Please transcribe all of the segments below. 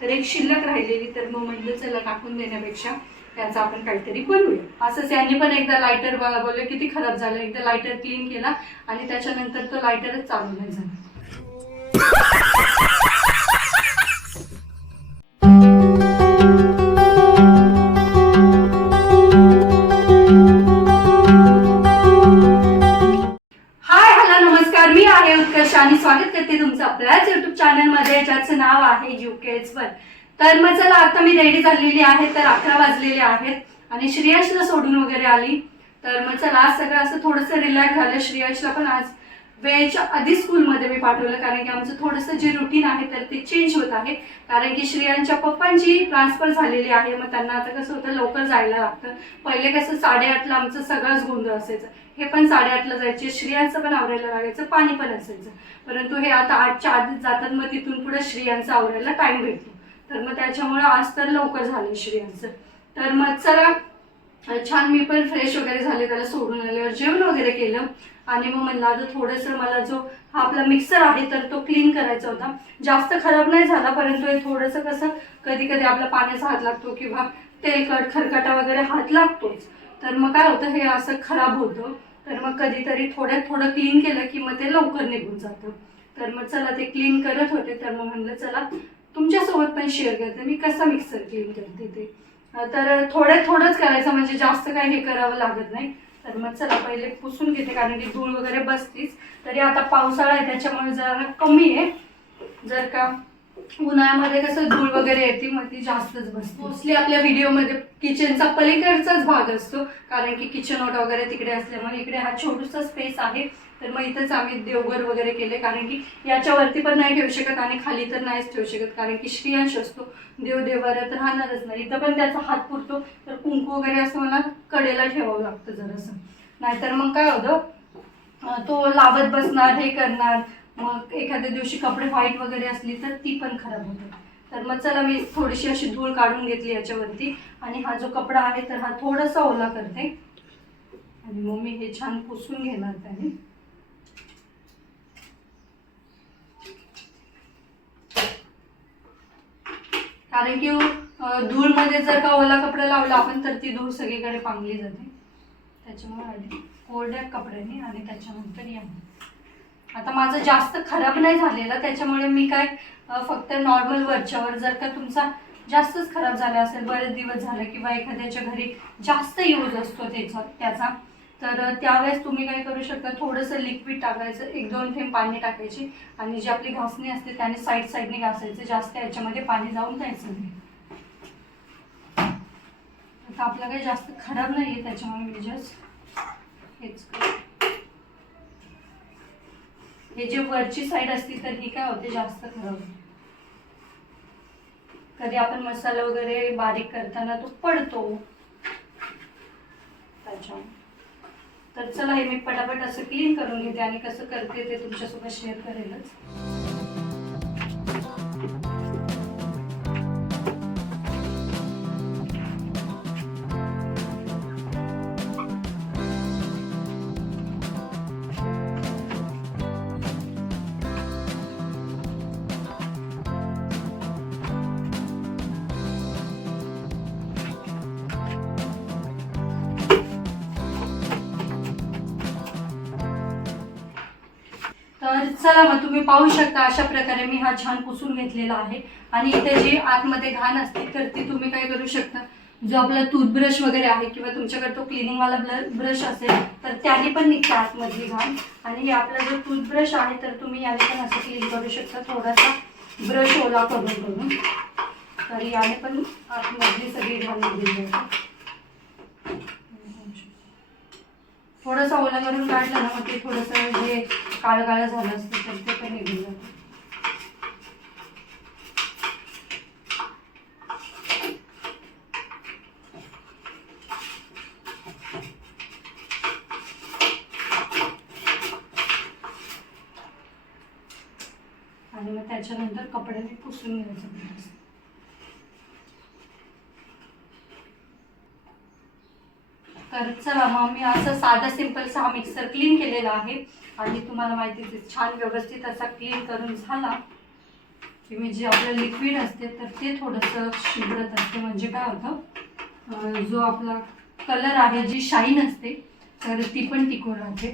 तर एक शिल्लक राहिलेली, तर मग म्हटलं चला टाकून देण्यापेक्षा त्याचा आपण काहीतरी बनवूया. असंच यांनी पण एकदा लायटर बोलले किती खराब झालं, एकदा लायटर क्लीन केला आणि त्याच्यानंतर तो लायटरच चालू नाही झाला. मी आहे उत्कर्ष आणि स्वागत करते तुमचं आपल्याच युट्यूब चॅनल मध्ये, ज्याचं नाव आहे UK's वर. तर मग चला आता मी रेडी झालेली आहे. तर 11 वाजलेले आहेत आणि श्रेयसला सोडून वगैरे आली. तर मग चला आज सगळं असं थोडंसं रिलॅक्स झालं. श्रेयसला पण आज वेळेच्या आधी स्कूलमध्ये मी पाठवलं, कारण की आमचं थोडंसं जे रुटीन आहे तर ते चेंज होत आहे. कारण की श्रेयांच्या पप्पांची ट्रान्सफर झालेली आहे. मग त्यांना आता कसं होतं, लवकर जायला लागतं. पहिले कसं 8:30ला आमचं सगळंच गोंधळ असायचं, हे पण 8:30ला जायचे, श्रेयांचं पण आवरायला लागायचं, पाणी पण असायचं. परंतु हे आता 8च्या आधीच जातात, मग तिथून पुढे श्रेयांचं आवरायला टाइम भेटतो. तर मग त्याच्यामुळे आज तर लवकर झालं श्रेयांचं. तर मग चला छान मी पण फ्रेश वगैरे झाले, त्याला सोडून आल्यावर जेवण वगैरे केलं आणि मग म्हणलं आता थोडंसं मला जो हा आपला मिक्सर आहे तर तो क्लीन करायचा होता. जास्त खराब नाही झाला, परंतु हे थोडंसं कसं कधी कधी आपला पाण्याचा हात लागतो किंवा तेलकट खरकटा वगैरे हात लागतोच. तर मग काय होतं, हे असं खराब होतं. तर मग कधीतरी थोडं क्लीन केलं की मग ते लवकर निघून जातं. तर मग चला ते क्लीन करत होते, तर मग म्हणलं चला तुमच्यासोबत पण शेअर करते मी कसा मिक्सर क्लीन करते ते. तर थोडंच करायचं, म्हणजे जास्त काही हे करावं लागत नाही. तर मग चला पहिले पुसून घेते, कारण की धूळ वगैरे बसतीच. तरी आता पावसाळा आहे त्याच्यामुळे जरा कमी आहे. जर का उन्हाळ्यामध्ये कसं धूळ वगैरे येते, मग ती जास्तच बसते. मोस्टली आपल्या व्हिडिओमध्ये किचनचा पलीकडचाच भाग असतो, कारण की किचन ओटा वगैरे तिकडे असल्यामुळे इकडे हा छोटासा स्पेस आहे. तर मग इथंच आम्ही देवघर वगैरे केले, कारण की याच्यावरती पण नाही ठेवू शकत आणि खाली तर नाहीच ठेवू शकत, कारण की श्रेयांश असतो, देवघरात राहणारच नाही. इथं पण त्याचा हात पुरतो, तर कुंकू वगैरे असं मला कडेला ठेवावं लागतं जरासं, नाहीतर मग काय होतं तो लावत बसणार, हे करणार. मग एखाद्या दिवशी कपडे व्हाईट वगैरे असली तर ती पण खराब होते. तर मग चला मी थोडीशी अशी धूळ काढून घेतली याच्यावरती आणि हा जो कपडा आहे तर हा थोडासा ओला करते आणि मग मी हे छान पुसून घेणार त्याने. कारण की धूळमध्ये जर का ओला कपडा लावला आपण तर ती धूळ सगळीकडे पांगली जाते. त्याच्यामुळे आधी कोरड्या कपड्याने आणि त्याच्यानंतर याने. आता माझं जास्त खराब नाही झालेलं, त्याच्यामुळे मी काय फक्त नॉर्मल वरच्यावर. जर का तुमचा जास्तच खराब झाला असेल, बरेच दिवस झाले किंवा एखाद्याच्या घरी जास्त यूज असतो त्याचा, तर त्यावेळेस तुम्ही काय करू शकता, थोडंसं लिक्विड टाकायचं, 1-2 थेंब पाणी टाकायची आणि जी आपली घासणी असते त्याने साईडने घासायचं, जास्त याच्यामध्ये पाणी जाऊन द्यायचं नाही. आता आपलं काही जास्त खराब नाही आहे, त्याच्यामुळे मी जस्ट हेच हे जे वरची साईड असते तर ही काय होते, जास्त खराब होते. कधी आपण मसाला वगैरे बारीक करताना तो पडतो त्याच्यामुळे. तर चला हे मी पटापट असं क्लीन करून घेते आणि कसं करते ते तुमच्यासोबत शेअर करेलच. तर चला मग तुम्ही पाहू शकता अशा प्रकारे मी हा छान पुसून घेतलेला आहे. आणि इथे जी आतमध्ये घाण असते तर ती तुम्ही काय करू शकता, जो आपला टूथब्रश वगैरे आहे किंवा तुमच्याकडे तो क्लिनिंगवाला ब्रश असेल तर त्याने पण निघते आतमधली घाण. आणि हे आपला जो टूथब्रश आहे तर तुम्ही याने पण असं क्लीन करू शकता, थोडासा ब्रश ओला करून. तर याने पण आतमधली सगळी घाण निघेल. थोडंसं ओला करून काढलं ना मग ते थोडंसं जे काळं झालं असतं तर ते पण निघून जातं. आणि मग त्याच्यानंतर कपड्याने पुसून घ्यायचं. तर चला मग मी असं साधा सिंपलसा हा मिक्सर क्लीन केलेला आहे आणि तुम्हाला माहितीच छान व्यवस्थित असा क्लीन करून झाला. की मी जे आपलं लिक्विड असते तर ते थोडंसं शिजत असते, म्हणजे काय होतं जो आपला कलर आहे, जी शाईन असते तर ती पण टिकून राहते.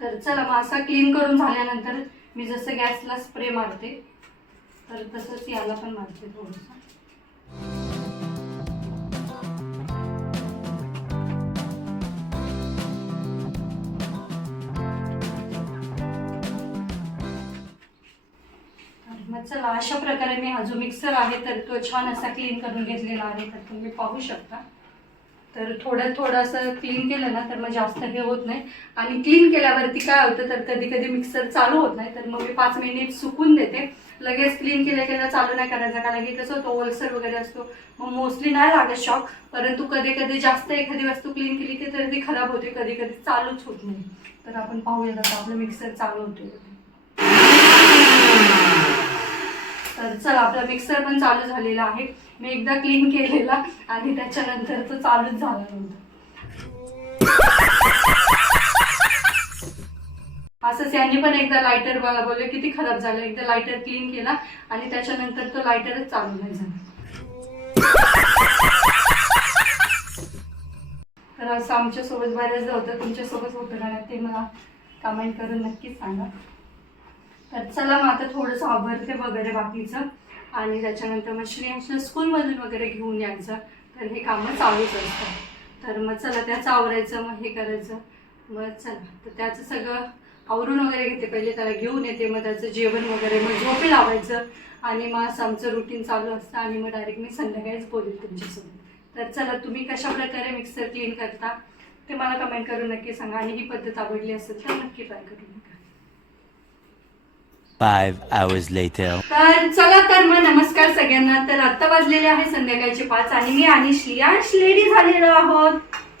तर चला मग असा क्लीन करून झाल्यानंतर मी जसं गॅसला स्प्रे मारते तर तसंच याला पण मारते थोडंसं. मग चला अशा प्रकारे मी हा जो मिक्सर आहे तर तो छान असा क्लीन करून घेतलेला आहे. तर तुम्ही पाहू शकता. तर थोडं असं क्लीन केलं ना तर मग जास्त हे होत नाही. आणि क्लीन केल्यावरती काय होतं तर कधी कधी मिक्सर चालू होत नाही, तर मग मी 5 मिनिट सुकून देते. लगेच क्लीन केल्या चालू नाही करायचं, कारण की कसं होतं ओलसर वगैरे असतो, मग मोस्टली नाही लागत शॉक. परंतु कधी कधी जास्त एखादी वस्तू क्लीन केली की तर ती खराब होते, कधी कधी चालूच होत नाही. तर आपण पाहूया आता आपलं मिक्सर चालू होते. तर चला आपला मिक्सर पण चालू झालेला आहे. मी एकदा क्लीन केलेला आणि त्याच्यानंतर तो चालूच झाला नव्हता. असंच यांनी पण एकदा लायटर मला बोलले किती खराब झालं, एकदा लायटर क्लीन केला आणि त्याच्यानंतर तो लायटरच चालू नाही झाला. तर असं आमच्या सोबत बऱ्याचदा होतं, तुमच्या सोबत होतं का नाही ते मला कमेंट करून नक्कीच सांगा. तर चला मग आता थोडंसं आवरते वगैरे बाकीचं आणि त्याच्यानंतर मग श्रेयांशला स्कूलमधून वगैरे घेऊन यायचं. तर हे कामं चालूच असतात. तर मग चला त्याचं आवरायचं, मग हे करायचं. मग चला तर त्याचं सगळं आवरून वगैरे घेते, पहिले त्याला घेऊन येते, मग त्याचं जेवण वगैरे, मग झोपी लावायचं आणि मग असं आमचं रुटीन चालू असतं. आणि मग डायरेक्ट मी संध्याकाळीच बोलेल तुमच्यासोबत. तर चला तुम्ही कशा प्रकारे मिक्सर क्लीन करता ते मला कमेंट करून नक्की सांगा, आणि ही पद्धत आवडली असेल तर नक्की ट्राय करू नका. 5 hours later. तर चला तर मग नमस्कार सगळ्यांना. तर आता वाजलेले आहे संध्याकाळचे 5 आणि मी आणि श्रेयांश रेडी झालेलो आहोत,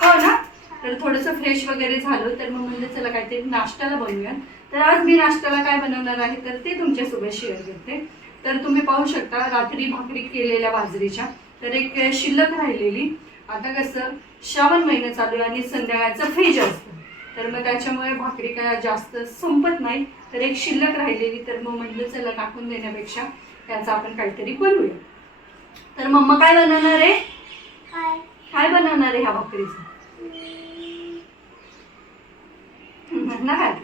हो ना. तर थोडंसं फ्रेश वगैरे झालो, तर मग म्हणजे चला काहीतरी नाश्त्याला बनवूया. तर आज मी नाश्त्याला काय बनवणार आहे तर ते तुमच्यासोबत शेअर करते. तर तुम्ही पाहू शकता रात्री भाकरी केलेल्या बाजरीच्या, तर एक शिल्लक राहिलेली. आता कसं श्रावण महिना चालू आहे आणि संध्याकाळचं फ्रीज असतं, तर मग त्याच्यामुळे भाकरी काय जास्त संपत नाही. तर एक शिल्लक राहिलेली, तर मग म्हटलं चला टाकून देण्यापेक्षा त्याचं आपण काहीतरी बनवूया. तर मम्मा काय बनवणार आहे, काय बनवणार आहे ह्या भाकरीचं नाही.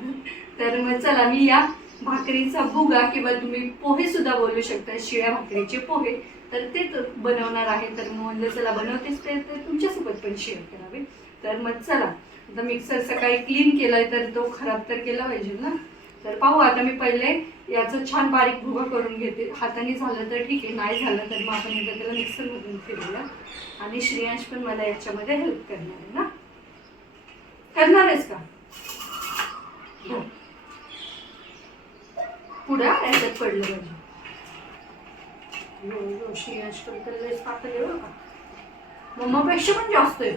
तर मग चला मी या भाकरीचा भुगा किंवा तुम्ही पोहे सुद्धा बोलू शकता, शिळ्या भाकरीचे पोहे, तर ते बनवणार आहे. तर मग म्हणलं चला बनवतेच ते तुमच्यासोबत पण शेअर करावे. तर मग चला आता मिक्सर सकाळी क्लीन केलाय तर तो खराब तर केला पाहिजे ना. तर पाहू आता मी पहिले याचं छान बारीक भुगा करून घेते. हाताने झालं तर ठीक आहे, नाही झालं तर मग आपण एकदा त्याला मिक्सरमधून फिरूया. आणि श्रेयांश पण मला याच्यामध्ये हेल्प करणार आहे ना, करणार आहेस का पुढे याच्यात पडलं पाहिजे. श्रेयांश तर पातळ बरं का, मम्मापेक्षा पण जास्त आहे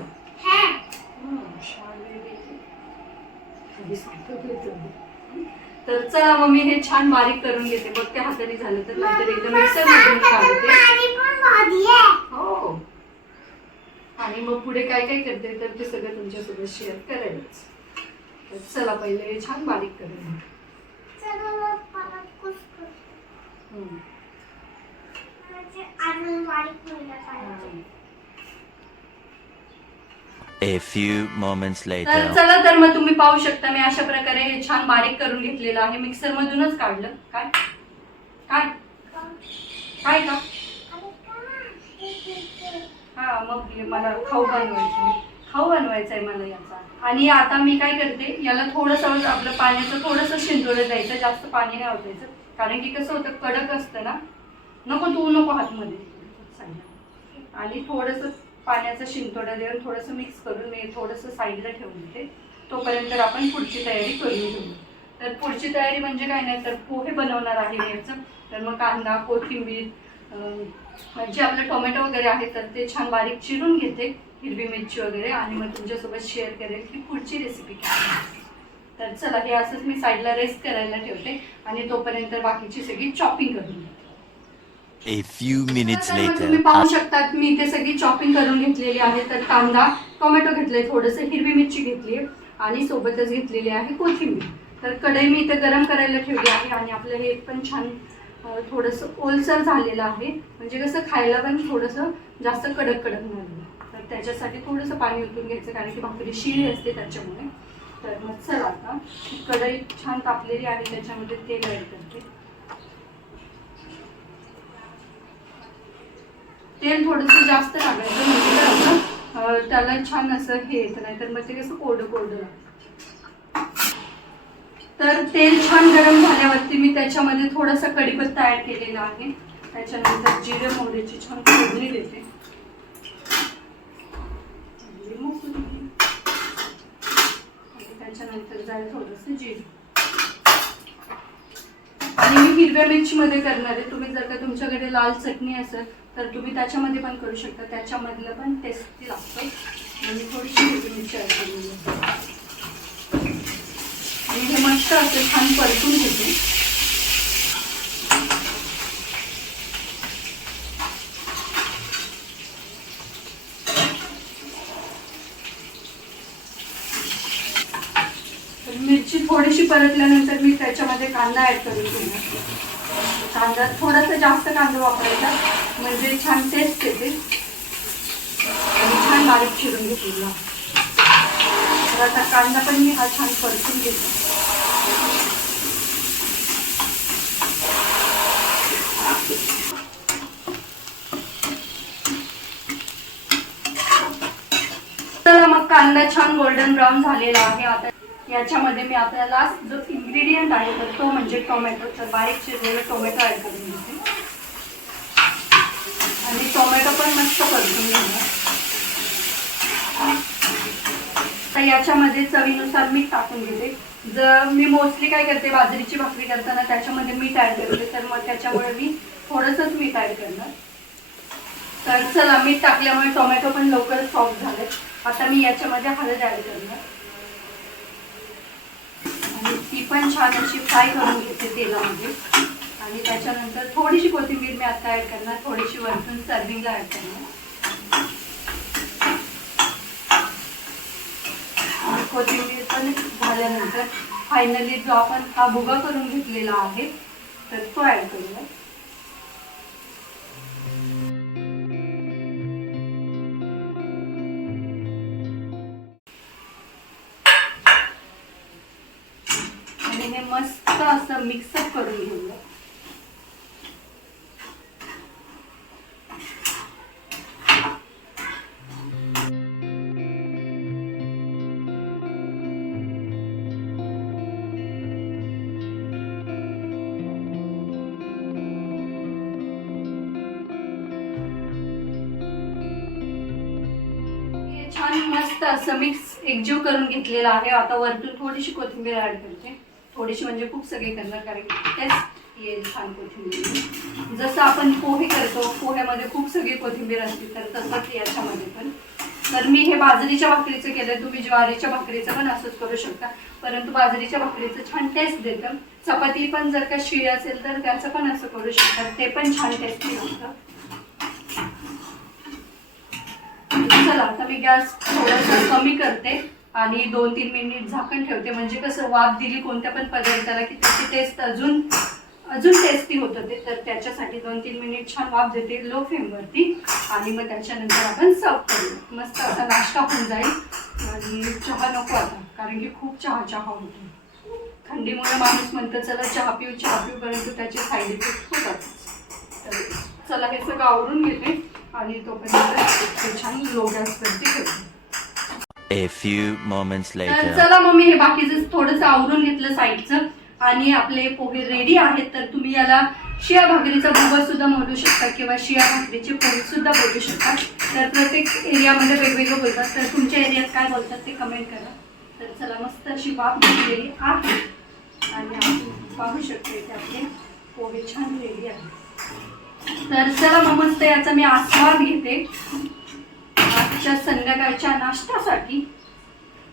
तर चला मग मी हे छान बारीक करून घेते. बघ त्या हाताने झालं तर नंतर एकदम मिक्सर मधून काढते. हो, आणि मग पुढे काय काय करते तर ते सगळं तुमच्यासोबत शेअर करायलाच. तर चला पहिले हे छान बारीक करून A few moments तर later. चला तर मग तुम्ही पाहू शकता मी अशा प्रकारे हे छान बारीक करून घेतलेलं आहे. मिक्सर मधूनच काढलं. काय काय काय का हा, मग मला खाऊ बनवायचा आहे मला याचा. आणि आता मी काय करते, याला थोडंसं आपलं पाण्याचं थोडंसं शिंतोडं द्यायचं, जास्त पाणी नाही ओतायचं, कारण की कसं होतं कडक असतं ना. नको हातमध्ये. आणि थोडंसं पाण्याचं शिंतोडा देऊन थोडंसं मिक्स करून मी थोडंसं साईडला ठेवून देते. तोपर्यंत आपण पुढची तयारी करून घेऊ. तर पुढची तयारी म्हणजे काय नाही तर पोहे बनवणार आहे मी याचं. तर मग कांदा, कोथिंबीर, जे आपलं टोमॅटो वगैरे आहे तर ते छान बारीक चिरून घेते, हिरवी मिरची वगैरे, आणि मग तुमच्यासोबत शेअर करेल की पुढची रेसिपी काय. तर चला हे असंच मी साईडला रेस्ट करायला ठेवते आणि तोपर्यंत बाकीची सगळी चॉपिंग करून घेते. A few minutes तुम्ही later. पाहू शकतात मी इथे सगळी चॉपिंग करून घेतलेली आहे. तर कांदा, टोमॅटो घेतले, थोडंसं हिरवी मिरची घेतली आणि सोबतच घेतलेली आहे कोथिंबीर. तर कढई मी इथे गरम करायला ठेवली आहे आणि आपलं हे पण छान थोडंसं ओलसर झालेलं आहे, म्हणजे कसं खायला पण थोडंसं जास्त कडक कडक नाही. तर त्याच्यासाठी थोडंसं पाणी ओतून घ्यायचं, कारण की भाकरी शिळी असते त्याच्यामुळे. तर मग चला आता कढई छान तापलेली आहे, त्याच्यामध्ये तेल ॲड करते. तेल थोडंसं जास्त टाकायचं, म्हणजे असं त्याला छान असं हे येतं, नाही तर मग ते कसं कोरडं कोरडं लागतं. तर तेल छान गरम झाल्यावरती मी त्याच्यामध्ये थोडासा कढीपत्ता ॲड केलेला आहे. त्याच्यानंतर जिरे मोहरीची छान फोडणी देते. त्याच्यानंतर जाईल थोडंसं जिरे. आणि मी हिरव्या मिरचीमध्ये करणार आहे. तुम्ही जर का तुमच्याकडे लाल चटणी असेल तर तुम्ही त्याच्यामध्ये पण करू शकता, त्याच्यामधलं पण टेस्टी लागतं. आणि थोडीशी हिरवी मिरची ॲड केलेली आणि हे मस्त असं छान परतून घेते. मिरची थोडीशी परतल्यानंतर मी त्याच्यामध्ये कांदा ॲड करून घेणार. कांदा थोडासा जास्त कांदा वापरायचा, म्हणजे छान टेस्ट येते. आणि छान बारीक चिरून घेतलेला. तर आता कांदा पण मी हा छान परतून घेते. तर मग कांदा छान गोल्डन ब्राऊन झालेला आहे. आता याच्यामध्ये मी आपला लास्ट जो इन्ग्रेडियंट आहे तर तो म्हणजे टोमॅटो. तर बारीक चिरलेलं टोमॅटो ॲड करून घेते आणि टोमॅटो पण मस्त परतून घेणार. तर याच्यामध्ये चवीनुसार मीठ टाकून घेते. जर मी मोस्टली काय करते, बाजरीची भाकरी करताना त्याच्यामध्ये मीठ ॲड करते, तर मग त्याच्यामुळे मी थोडंसंच मीठ ॲड करणार. तर चला, मीठ टाकल्यामुळे टोमॅटो पण लवकर सॉफ्ट झाले. आता मी याच्यामध्ये हळद ॲड करणार आणि ती पण छान अशी फ्राय करून घेते तेलामध्ये. आणि त्याच्यानंतर थोडीशी कोथिंबीर मी आता ॲड करणार, थोडीशी वरतून सर्विंगला ॲड करणार. कोथिंबीर पण झाल्यानंतर फायनली जो आपण हा भुगा करून घेतलेला आहे तर तो ॲड करूया. आणि हे मस्त असं मिक्सअप करून घेऊया. छान मस्त असं मिक्स एकजीव करून घेतलेला आहे. आता वरतून थोडीशी कोथिंबीर ॲड करते. थोडीशी म्हणजे खूप सगळे करणार, कारण टेस्ट येईल छान कोथिंबीर. जसं आपण पोहे करतो, पोह्यामध्ये खूप सगळी कोथिंबीर असते, तर तसंच याच्यामध्ये पण. तर मी हे बाजरीच्या भाकरीचं केलं, तुम्ही ज्वारीच्या भाकरीचं पण असंच करू शकता, परंतु बाजरीच्या भाकरीचं छान टेस्ट देतं. चपाती पण जर का शिळी असेल तर त्याचं पण असं करू शकता, ते पण छान टेस्टी लागतं. चला, आता मी गॅस थोडासा कमी करते आणि 2-3 मिनिट झाकण ठेवते, म्हणजे कसं वाफ दिली कोणत्या पण पदार्थाला की त्याची टेस्ट अजून टेस्टी होतं ते. तर त्याच्यासाठी 2-3 मिनिट छान वाफ देते लो फ्लेमवरती आणि मग त्याच्यानंतर आपण सर्व करू. मस्त असा नाश्ता होऊन जाईल. आणि चहा नको आता, कारण की खूप चहा होतो. थंडीमुळे माणूस म्हणतं चला चहा पिऊ, परंतु त्याचे साईड इफेक्ट होतात. तर चला, हे सगळं आवरून घेते आणि तोपर्यंत छान लो गॅसवरती ठेवते. A few moments तर later. चला, मग मी हे बाकीचं थोडंसं आवरून घेतलं साईडचं आणि आपले पोहे रेडी आहेत. तर तुम्ही याला शिया भाकरीचा भुगा सुद्धा म्हणू शकता किंवा शिया भाकरीचे पोहे सुद्धा बोलू शकता. तर प्रत्येक एरियामध्ये वेगवेगळं बोलतात, तर तुमच्या एरियात काय बोलतात ते कमेंट करा. तर चला, मस्त अशी वाफ घेतलेली आहे आणि आपण पाहू शकतो इथे आपले पोहे छान रेडी आहेत. तर चला, मग मस्त याचा मी आस्वाद घेते आजच्या संध्याकाळच्या नाश्त्यासाठी.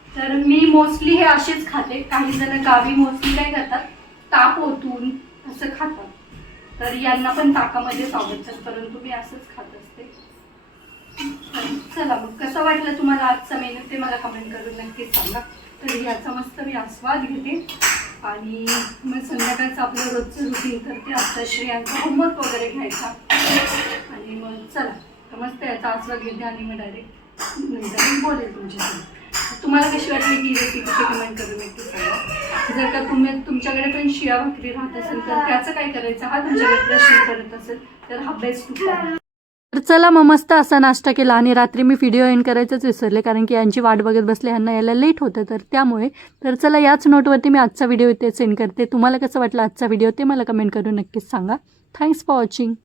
तर मी मोस्टली हे असेच खाते. काही जण गावी मोस्टली काय करतात, ताक ओतून असं खातात, तर यांना पण ताकामध्येच आवडतात, परंतु मी असंच खात असते. चला, मग कसं वाटलं तुम्हाला आजचा मेनू ते मला कमेंट करून नक्कीच सांगा. तर याचा मस्त मी आस्वाद घेते आणि मग संध्याकाळचं आपलं रोजचं रुटीन करते. आता श्रेयांचा होमवर्क वगैरे घ्यायचा आणि मग चला तर मस्त याचा आस्वाद घेते आणि मग डायरेक्ट नंतर मी बोलेल तुमच्याकडे. तुम्हाला कशी वाटली ही रेसिपी ते कमेंट करून नक्की सांगा. जर का तुमच्याकडे पण शिळ्या भाकरी राहत असेल तर त्याचं काय करायचं हा तुमच्याकडे प्रश्न करत असेल तर हा बेस्ट उपाय. तर चला मग मस्त असा नाश्ता केला आणि रात्री मी व्हिडिओ एंड करायचंच विसरले कारण की यांची वाट बघत बसले, यांना यायला लेट होतं तर त्यामुळे. तर चला याच नोटवरती मी आजचा व्हिडिओ इथे सेंड करते. तुम्हाला कसं वाटलं आजचा व्हिडिओ ते मला कमेंट करून नक्कीच सांगा. Thanks for watching.